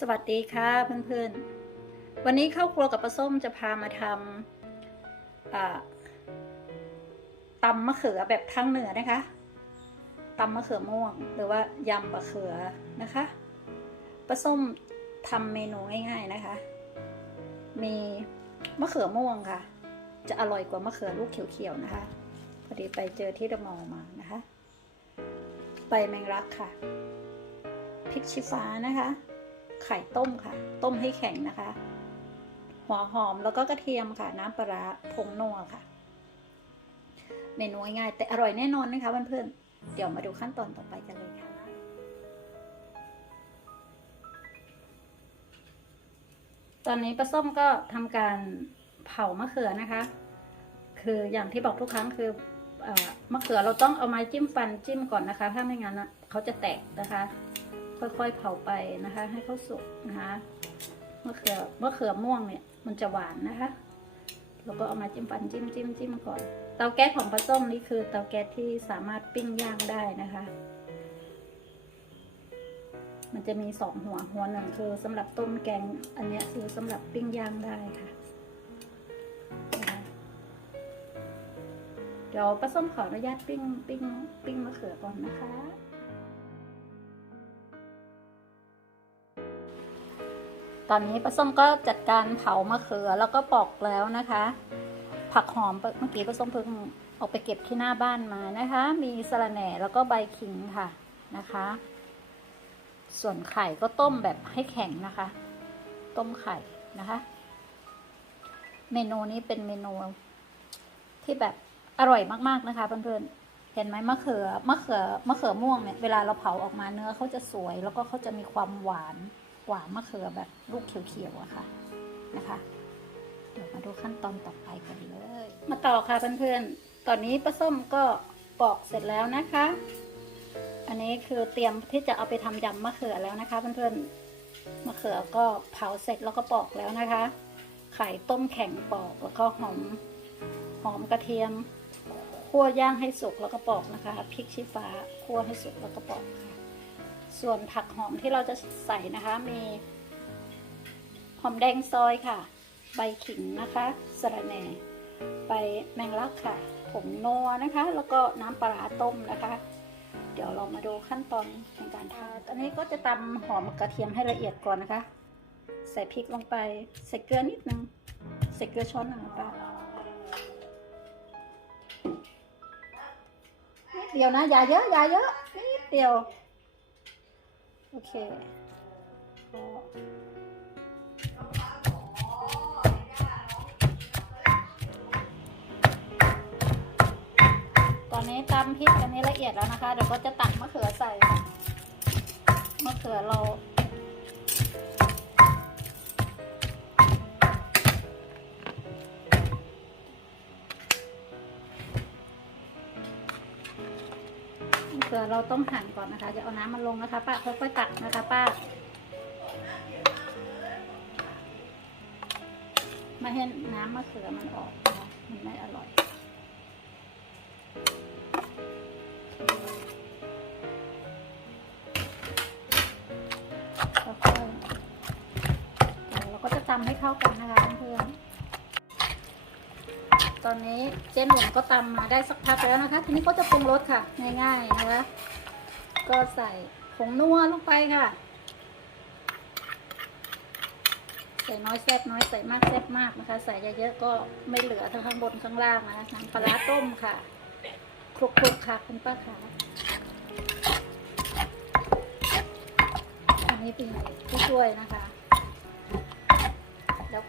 สวัสดีค่ะเพื่อนๆ วันนี้เข้าครัวกับปลาส้มจะพามาทำตำมะเขือแบบทางเหนือนะคะตำมะเขือม่วง หรือว่ายำมะเขือนะคะปลาส้มทำเมนูง่ายๆนะคะ มีมะเขือม่วงค่ะ จะอร่อยกว่ามะเขือลูกเขียวๆนะคะ พอดีไปเจอที่เดอะมอลล์มานะคะใบแมงลักค่ะพริกชี้ฟ้านะคะ ไข่ต้มค่ะ ต้มให้แข็งนะคะ หัวหอมแล้วก็กระเทียมค่ะ น้ำปลาร้าผงนัวค่ะ เมนูง่ายๆแต่อร่อยแน่นอนนะคะเพื่อนๆเดี๋ยวมาดูขั้นตอนต่อไปกันเลยค่ะตอนนี้ป้าส้มก็ทำการเผามะเขือนะคะ คืออย่างที่บอกทุกครั้งคือมะเขือเราต้องเอาไม้จิ้มฟันจิ้มก่อนนะคะ ถ้าไม่งั้นเขาจะแตกนะคะ ค่อยๆเผาไปนะคะ ให้เขาสุกนะคะมะเขือมะเขือม่วงเนี่ยมันจะหวานนะคะ แล้วก็เอามาจิ้มฟันจิ้มจิ้มจิ้มก่อน เตาแก๊สของปลาส้มนี่คือเตาแก๊สที่สามารถปิ้งย่างได้นะคะ มันจะมีสองหัวหัวหนึ่งคือสำหรับต้มแกง อันนี้คือสำหรับปิ้งย่างได้ค่ะนะคะเดี๋ยวปลาส้มขออนุญาตปิ้งปิ้งปิ้งมะเขือก่อนนะคะ ตอนนี้ป้าส้มก็จัดการเผามะเขือแล้วก็ปอกแล้วนะคะ ผักหอมเมื่อกี้ป้าส้มเพิ่งออกไปเก็บที่หน้าบ้านมานะคะ มีสะระแหน่แล้วก็ใบขิงค่ะนะคะ ส่วนไข่ก็ต้มแบบให้แข็งนะคะ ต้มไข่นะคะ เมนูนี้เป็นเมนูที่แบบอร่อยมากๆนะคะเพื่อนๆเห็นไหมมะเขือมะเขือมะเขือม่วงเนี่ยเวลาเราเผาออกมาเนื้อเขาจะสวย แล้วก็เขาจะมีความหวาน กว่ามะเขือแบบลูกเขียวๆอะค่ะนะคะเดี๋ยวมาดูขั้นตอนต่อไปกันเลย มาต่อค่ะเพื่อนๆตอนนี้ปลาส้มก็ปอกเสร็จแล้วนะคะ อันนี้คือเตรียมที่จะเอาไปทำยำมะเขือแล้วนะคะ เพื่อนๆมะเขือก็เผาเสร็จแล้วก็ปอกแล้วนะคะ ไข่ต้มแข็งปอกแล้วก็หอมหอมกระเทียมคั่วย่างให้สุกแล้วก็ปอกนะคะพริกชี้ฟ้าคั่วให้สุกแล้วก็ปอกค่ะ ส่วนผักหอมที่เราจะใส่นะคะ มีหอมแดงซอยค่ะ ใบขิงนะคะสะระแหน่ใบแมงลักค่ะ ผงนัวนะคะ แล้วก็น้ำปลาต้มนะคะ เดี๋ยวเรามาดูขั้นตอนในการทำอันนี้ก็จะตำหอมกระเทียมให้ละเอียดก่อนนะคะ ใส่พริกลงไป ใส่เกลือนิดนึง ใส่เกลือช้อนหนึ่งนะคะนิดเดียวนะ อย่าเยอะ อย่าเยอะ นิดเดียว โอเคพอตอนนี้ตำพริกอันนี้ละเอียดแล้วนะคะ เดี๋ยวก็จะตักมะเขือใส่ มะเขือเรา มะเขือเราต้องหั่นก่อนนะคะจะเอาน้ำมันลงนะคะป้าค่อยๆตักนะคะป้าม่ให้น้ำมะเขือมันออกนะมันไม่อร่อยค่อยๆเดี๋ยวเราก็จะตำให้เข้ากันนะคะเพื่อน ตอนนี้เจ๊หนุ่มก็ตำมาได้สักพักแล้วนะคะ ทีนี้ก็จะปรุงรสค่ะ ง่ายๆนะคะก็ใส่ผงนัวลงไปค่ะ ใส่น้อยแซ่บน้อยใส่มากแซ่บมากนะคะ ใส่เยอะๆก็ไม่เหลือทั้งข้างบนข้างล่างนะคะน้ำปลาต้มค่ะคลุกๆค่ะคุณป้าค่ะอันนี้เป็นผู้ช่วยนะคะ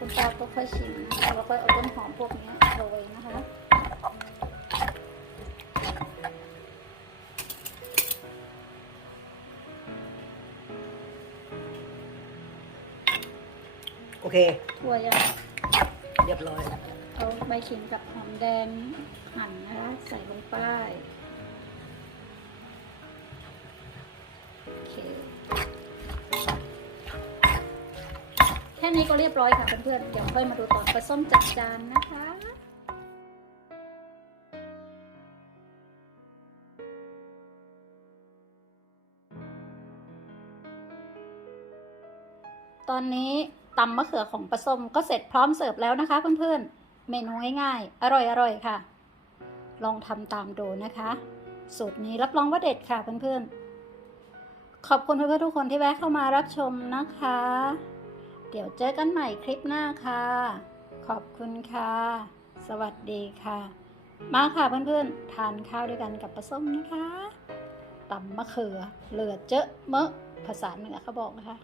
คุณป้าก็ค่อยชิมนะคะแล้วก็เอาต้นหอมพวกนี้โรยนะคะโอเค ถั่วยังเรียบร้อย เอาใบขิงกับหอมแดงหั่นนะคะใส่ลงไป นี้ก็เรียบร้อยค่ะเพื่อนๆเดี๋ยวค่อยมาดูตอนปลาส้มจัดจานนะคะตอนนี้ตำมะเขือของปลาส้มก็เสร็จพร้อมเสิร์ฟแล้วนะคะ เพื่อนๆ เมนูง่ายๆ อร่อยๆ ค่ะ ลองทำตามดูนะคะ สูตรนี้รับรองว่าเด็ดค่ะเพื่อนๆ ขอบคุณเพื่อนๆทุกคนที่แวะเข้ามารับชมนะคะ เดี๋ยวเจอกันใหม่คลิปหน้าค่ะ ขอบคุณค่ะ สวัสดีค่ะ มาค่ะเพื่อนๆ ทานข้าวด้วยกันกับปลาส้มนะคะตำมะเขือเหลือเจอะเมอะภาษาเหนือเขาบอกนะคะ